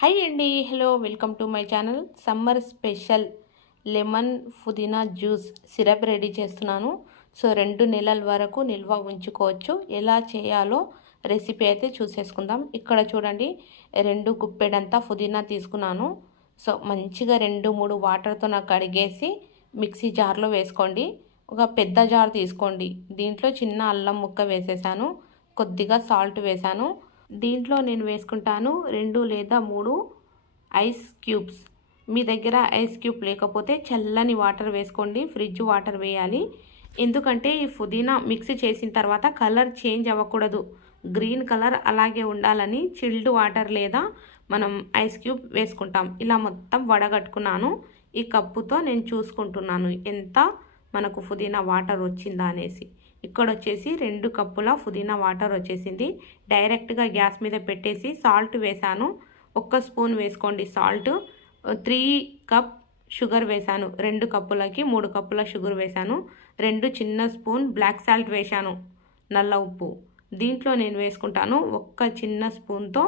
Hi అండి hello welcome to my channel summer special lemon పుదీనా juice syrup ready చేస్తున్నాను. So రెండు నెలల వరకు నిల్వ ఉంచుకోవచ్చు. ఎలా చేయాలో రెసిపీ అయితే చూసేసుకుందాం. ఇక్కడ చూడండి రెండు గుప్పెడంతా పుదీనా తీసుకున్నాను. సో మంచిగా రెండు మూడు వాటర్తో నాకు కడిగేసి మిక్సీ జార్లో వేసుకోండి. ఒక పెద్ద జార్ తీసుకోండి. దీంట్లో చిన్న అల్లం ముక్క వేసేసాను. కొద్దిగా సాల్ట్ వేసాను. దీంట్లో నేను వేసుకుంటాను రెండు లేదా మూడు ఐస్ క్యూబ్స్. మీ దగ్గర ఐస్ క్యూబ్ లేకపోతే చల్లని వాటర్ వేసుకోండి ఫ్రిడ్జ్ వాటర్ వేయాలి. ఎందుకంటే ఈ పుదీనా మిక్స్ చేసిన తర్వాత కలర్ చేంజ్ అవ్వకూడదు. గ్రీన్ కలర్ అలాగే ఉండాలని చిల్డ్ వాటర్ లేదా మనం ఐస్ క్యూబ్ వేసుకుంటాం. ఇలా మొత్తం వడగట్టుకున్నాను. ఈ కప్పుతో నేను చూసుకుంటున్నాను. ఎంత మనకు పుదీనా వాటర్ వచ్చిందా అనేసి. ఇక్కడ వచ్చేసి రెండు కప్పుల పుదీనా వాటర్ వచ్చేసింది. డైరెక్ట్గా గ్యాస్ మీద పెట్టేసి సాల్ట్ వేసాను. ఒక్క స్పూన్ వేసుకోండి సాల్ట్. త్రీ కప్ షుగర్ వేశాను రెండు కప్పులకి మూడు కప్పుల షుగర్ వేశాను రెండు చిన్న స్పూన్ బ్లాక్ సాల్ట్ వేశాను నల్ల ఉప్పు. దీంట్లో నేను వేసుకుంటాను ఒక్క చిన్న స్పూన్తో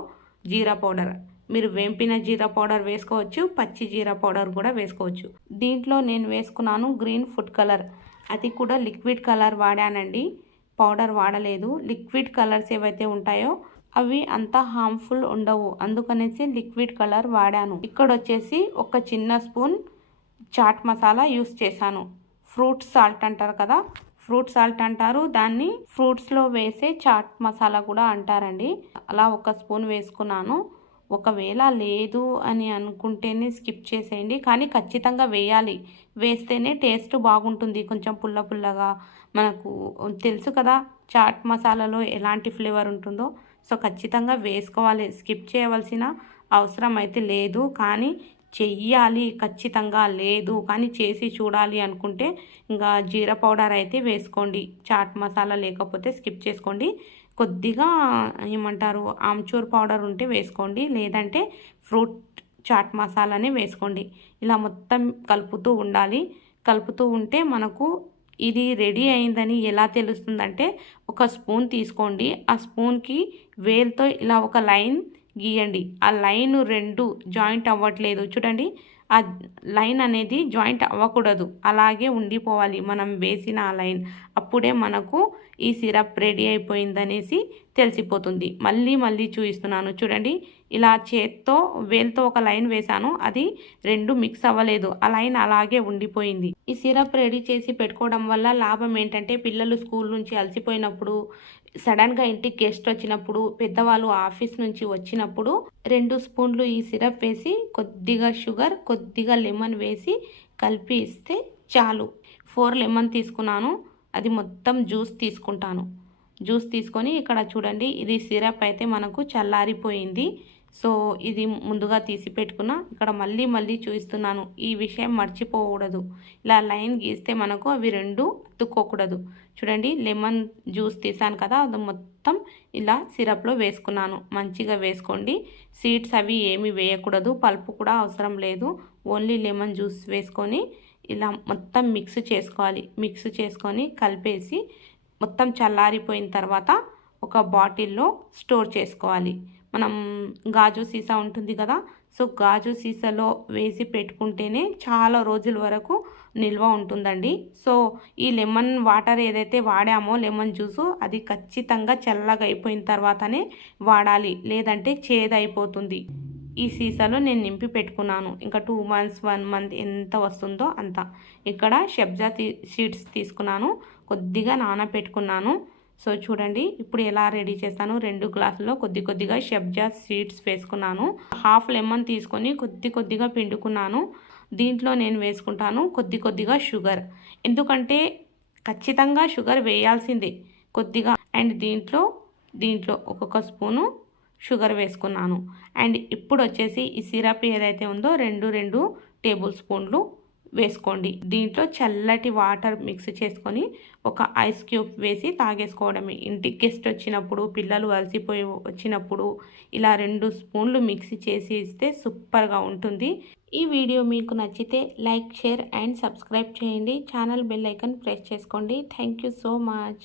జీరా పౌడర్. మీరు వేంపిన జీరా పౌడర్ వేసుకోవచ్చు పచ్చి జీరా పౌడర్ కూడా వేసుకోవచ్చు. దీంట్లో నేను వేసుకున్నాను గ్రీన్ ఫుడ్ కలర్. అది కూడా లిక్విడ్ కలర్ వాడానండి. పౌడర్ వాడలేదు. లిక్విడ్ కలర్స్ ఏవైతే ఉంటాయో అవి అంత హార్మ్ఫుల్ ఉండవు. అందుకనేసి లిక్విడ్ కలర్ వాడాను. ఇక్కడ వచ్చేసి ఒక చిన్న స్పూన్ చాట్ మసాలా యూస్ చేశాను. ఫ్రూట్ సాల్ట్ అంటారు కదా? ఫ్రూట్ సాల్ట్ అంటారు. దాన్ని ఫ్రూట్స్లో వేసే చాట్ మసాలా కూడా అంటారండి. అలా ఒక స్పూన్ వేసుకున్నాను. ఒకవేళ లేదు అని అనుకుంటేనే స్కిప్ చేసేయండి. కానీ ఖచ్చితంగా వేయాలి. వేస్తేనే టేస్ట్ బాగుంటుంది. కొంచెం పుల్ల పుల్లగా మనకు తెలుసు కదా చాట్ మసాలాలో ఎలాంటి ఫ్లేవర్ ఉంటుందో. సో ఖచ్చితంగా వేసుకోవాలి. స్కిప్ చేయవలసిన అవసరం అయితే లేదు. కానీ చెయ్యాలి. ఖచ్చితంగా లేదు. కానీ చేసి చూడాలి అనుకుంటే ఇంకా జీరా పౌడర్ అయితే వేసుకోండి. చాట్ మసాలా లేకపోతే స్కిప్ చేసుకోండి. కొద్దిగా ఏమంటారు ఆమ్చూర్ పౌడర్ ఉంటే వేసుకోండి. లేదంటే ఫ్రూట్ చాట్ మసాలానే వేసుకోండి. ఇలా మొత్తం కలుపుతూ ఉండాలి. కలుపుతూ ఉంటే మనకు ఇది రెడీ అయిందని ఎలా తెలుస్తుందంటే ఒక స్పూన్ తీసుకోండి. ఆ స్పూన్కి వేల్తో ఇలా ఒక లైన్ గీయండి. ఆ లైన్ రెండు జాయింట్ అవ్వట్లేదు. చూడండి ఆ లైన్ అనేది జాయింట్ అవ్వకూడదు. అలాగే ఉండిపోవాలి. మనం వేసిన ఆ లైన్ అప్పుడే మనకు ఈ సిరప్ రెడీ అయిపోయిందనేసి తెలిసిపోతుంది. మళ్ళీ మళ్ళీ చూపిస్తున్నాను. చూడండి. ఇలా చేత్తో వేలుతో ఒక లైన్ వేశాను. అది రెండు మిక్స్ అవ్వలేదు. ఆ లైన్ అలాగే ఉండిపోయింది. ఈ సిరప్ రెడీ చేసి పెట్టుకోవడం వల్ల లాభం ఏంటంటే పిల్లలు స్కూల్ నుంచి అలసిపోయినప్పుడు సడన్గా ఇంటికి గెస్ట్ వచ్చినప్పుడు పెద్దవాళ్ళు ఆఫీస్ నుంచి వచ్చినప్పుడు రెండు స్పూన్లు ఈ సిరప్ వేసి కొద్దిగా షుగర్ కొద్దిగా లెమన్ వేసి కలిపి ఇస్తే చాలు. ఫోర్ లెమన్ తీసుకున్నాను. అది మొత్తం జ్యూస్ తీసుకుంటాను. జ్యూస్ తీసుకొని ఇక్కడ చూడండి ఇది సిరప్ అయితే మనకు చల్లారిపోయింది. సో ఇది ముందుగా తీసి పెట్టుకున్న ఇక్కడ మళ్ళీ మళ్ళీ చూపిస్తున్నాను ఈ విషయం మర్చిపోకూడదు. ఇలా లైన్ గీస్తే మనకు అవి రెండు అతుక్కోకూడదు. చూడండి లెమన్ జ్యూస్ తీసాను కదా అది మొత్తం ఇలా సిరప్లో వేసుకున్నాను. మంచిగా వేసుకోండి. సీడ్స్ అవి ఏమి వేయకూడదు పల్పు కూడా అవసరం లేదు. ఓన్లీ లెమన్ జ్యూస్ వేసుకొని ఇలా మొత్తం మిక్స్ చేసుకోవాలి. మిక్స్ చేసుకొని కలిపేసి మొత్తం చల్లారిపోయిన తర్వాత ఒక బాటిల్లో స్టోర్ చేసుకోవాలి. మనం గాజు సీసా ఉంటుంది కదా సో గాజు సీసాలో వేసి పెట్టుకుంటేనే చాలా రోజుల వరకు నిల్వ ఉంటుందండి. సో ఈ లెమన్ వాటర్ ఏదైతే వాడామో లెమన్ జ్యూసు అది ఖచ్చితంగా చల్లగా అయిపోయిన తర్వాతనే వాడాలి లేదంటే చేదైపోతుంది ఈ సీసాలో నేను నింపి పెట్టుకున్నాను. ఇంకా టూ మంత్స్ వన్ మంత్ ఎంత వస్తుందో అంత. ఇక్కడ షబ్జా షీట్స్ తీసుకున్నాను. కొద్దిగా నానబెట్టుకున్నాను. సో చూడండి ఇప్పుడు ఎలా రెడీ చేస్తాను? రెండు గ్లాసుల్లో కొద్ది కొద్దిగా షబ్జా సీడ్స్ వేసుకున్నాను. హాఫ్ లెమన్ తీసుకొని కొద్ది కొద్దిగా పిండుకున్నాను. దీంట్లో నేను వేసుకుంటాను కొద్ది కొద్దిగా షుగర్. ఎందుకంటే ఖచ్చితంగా షుగర్ వేయాల్సిందే కొద్దిగా. అండ్ దీంట్లో దీంట్లో ఒక్కొక్క స్పూను షుగర్ వేసుకున్నాను. అండ్ ఇప్పుడు వచ్చేసి ఈ సిరప్ ఏదైతే ఉందో రెండు రెండు టేబుల్ స్పూన్లు వేసుకోండి. దీంట్లో చల్లటి వాటర్ మిక్స్ చేసుకొని ఒక ఐస్ క్యూబ్ వేసి తాగేసుకోవడమే. ఇంటికి గెస్ట్ వచ్చినప్పుడు పిల్లలు అలసిపోయి వచ్చినప్పుడు ఇలా రెండు స్పూన్లు మిక్స్ చేసి ఇస్తే సూపర్గా ఉంటుంది. ఈ వీడియో మీకు నచ్చితే లైక్ షేర్ అండ్ సబ్స్క్రైబ్ చేయండి. ఛానల్ బెల్ ఐకన్ ప్రెస్ చేసుకోండి. Thank you so much.